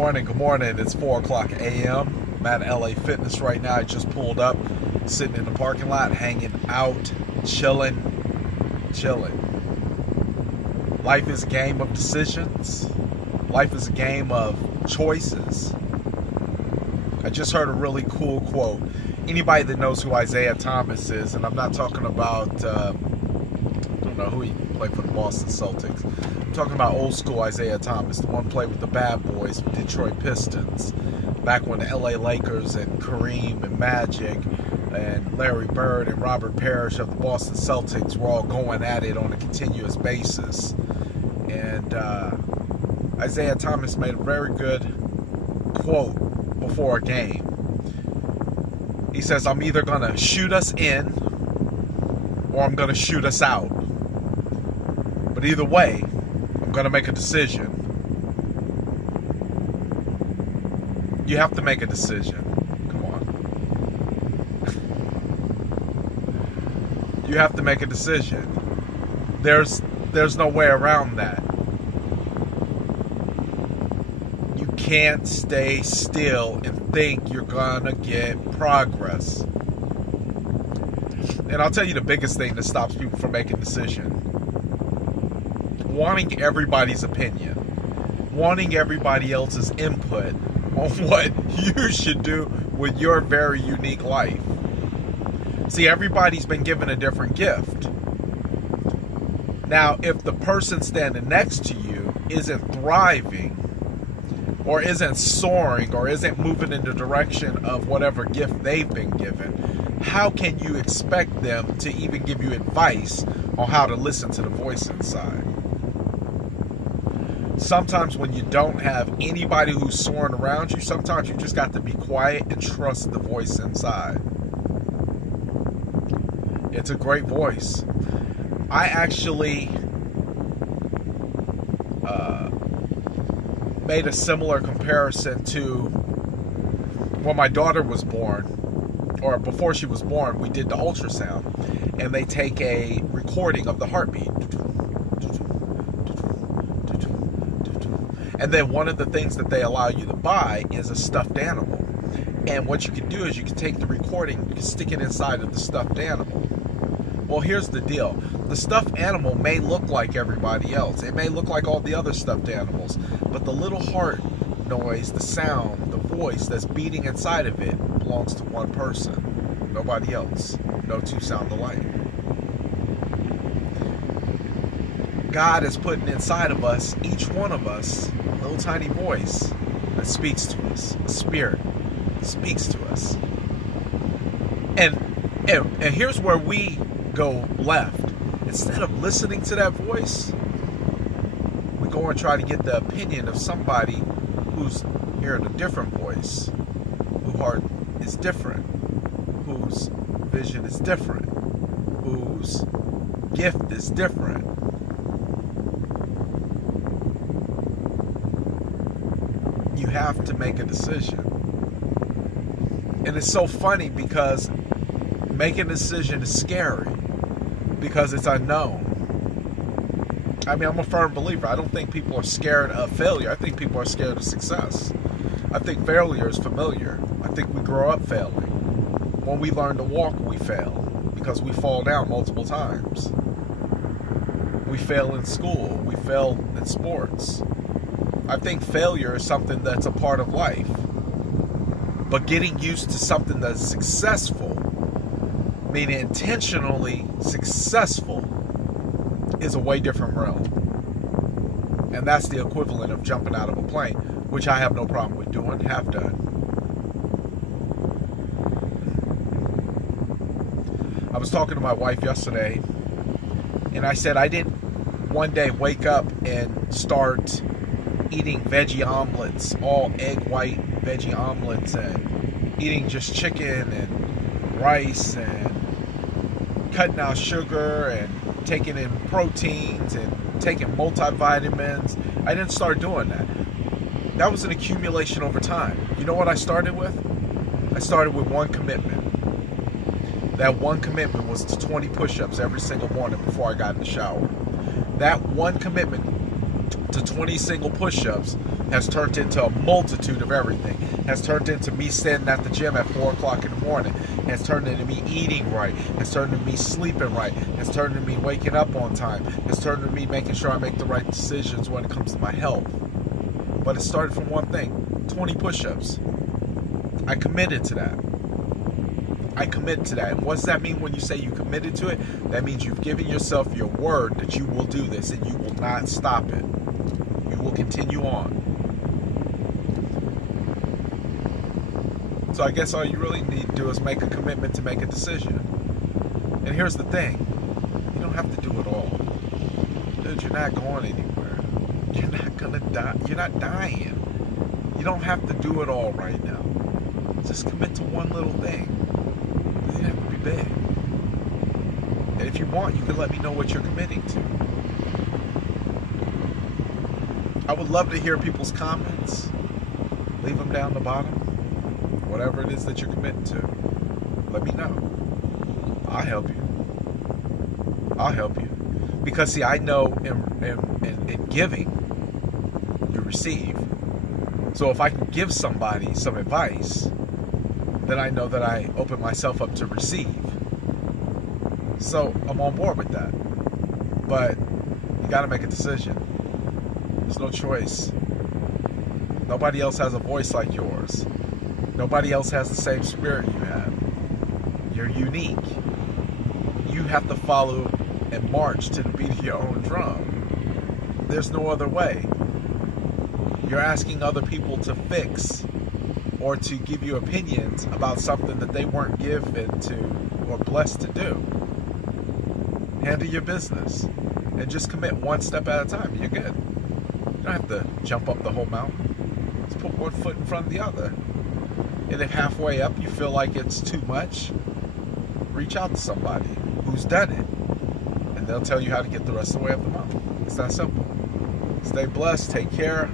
Good morning. It's 4 o'clock a.m. I'm at LA Fitness right now. I just pulled up, sitting in the parking lot, hanging out, chilling. Life is a game of decisions. Life is a game of choices. I just heard a really cool quote. Anybody that knows who Isaiah Thomas is, and I'm not talking about, I don't know who he played for the Boston Celtics. I'm talking about old school Isaiah Thomas, the one played with the Bad Boys, Detroit Pistons, back when the LA Lakers and Kareem and Magic and Larry Bird and Robert Parrish of the Boston Celtics were all going at it on a continuous basis. And Isaiah Thomas made a very good quote before a game. He says, I'm either going to shoot us in or I'm going to shoot us out. But either way, I'm going to make a decision. You have to make a decision. Come on. You have to make a decision. There's no way around that. You can't stay still and think you're going to get progress. And I'll tell you the biggest thing that stops people from making a decision. Wanting everybody's opinion, wanting everybody else's input on what you should do with your very unique life. See, everybody's been given a different gift. Now, if the person standing next to you isn't thriving, or isn't soaring, or isn't moving in the direction of whatever gift they've been given, how can you expect them to even give you advice on how to listen to the voice inside? Sometimes when you don't have anybody who's soaring around you, sometimes you just got to be quiet and trust the voice inside. It's a great voice. I actually made a similar comparison to when my daughter was born, or before she was born. We did the ultrasound, and they take a recording of the heartbeat. And then one of the things that they allow you to buy is a stuffed animal. And what you can do is you can take the recording, you can stick it inside of the stuffed animal. Well, here's the deal. The stuffed animal may look like everybody else. It may look like all the other stuffed animals. But the little heart noise, the sound, the voice that's beating inside of it belongs to one person. Nobody else. No two sound alike. God is putting inside of us, each one of us, a little tiny voice that speaks to us. A spirit speaks to us. And here's where we go left. Instead of listening to that voice, we go and try to get the opinion of somebody who's hearing a different voice, whose heart is different, whose vision is different, whose gift is different. You have to make a decision. And it's so funny because making a decision is scary because it's unknown. I mean, I'm a firm believer. I don't think people are scared of failure. I think people are scared of success. I think failure is familiar. I think we grow up failing. When we learn to walk, we fail because we fall down multiple times. We fail in school. We fail in sports. I think failure is something that's a part of life. But getting used to something that's successful, meaning intentionally successful, is a way different realm. And that's the equivalent of jumping out of a plane, which I have no problem with doing, have done. I was talking to my wife yesterday, and I said I didn't one day wake up and start eating veggie omelets, all egg white veggie omelets, and eating just chicken and rice and cutting out sugar and taking in proteins and taking multivitamins. I didn't start doing that. That was an accumulation over time. You know what I started with? I started with one commitment. That one commitment was to 20 push-ups every single morning before I got in the shower. That one commitment to 20 single push-ups has turned into a multitude of everything. Has turned into me standing at the gym at 4 o'clock in the morning. Has turned into me eating right. Has turned into me sleeping right. Has turned into me waking up on time. Has turned into me making sure I make the right decisions when it comes to my health. But it started from one thing: 20 push-ups. I committed to that. I commit to that. And what does that mean when you say you committed to it? That means you've given yourself your word that you will do this and you will not stop it. You will continue on. So I guess all you really need to do is make a commitment to make a decision. And here's the thing: you don't have to do it all. Dude, you're not going anywhere. You're not gonna die. You're not dying. You don't have to do it all right now. Just commit to one little thing. It doesn't have to be big. And if you want, you can let me know what you're committing to. I would love to hear people's comments. Leave them down the bottom. Whatever it is that you're committing to, let me know. I'll help you. I'll help you. Because, see, I know in giving, you receive. So if I can give somebody some advice, then I know that I open myself up to receive. So I'm on board with that. But you got to make a decision. There's no choice. Nobody else has a voice like yours. Nobody else has the same spirit you have. You're unique. You have to follow and march to the beat of your own drum. There's no other way. You're asking other people to fix or to give you opinions about something that they weren't given to or blessed to do. Handle your business and just commit one step at a time. You're good. You don't have to jump up the whole mountain. Just put one foot in front of the other. And if halfway up you feel like it's too much, reach out to somebody who's done it, and they'll tell you how to get the rest of the way up the mountain. It's that simple. Stay blessed. Take care.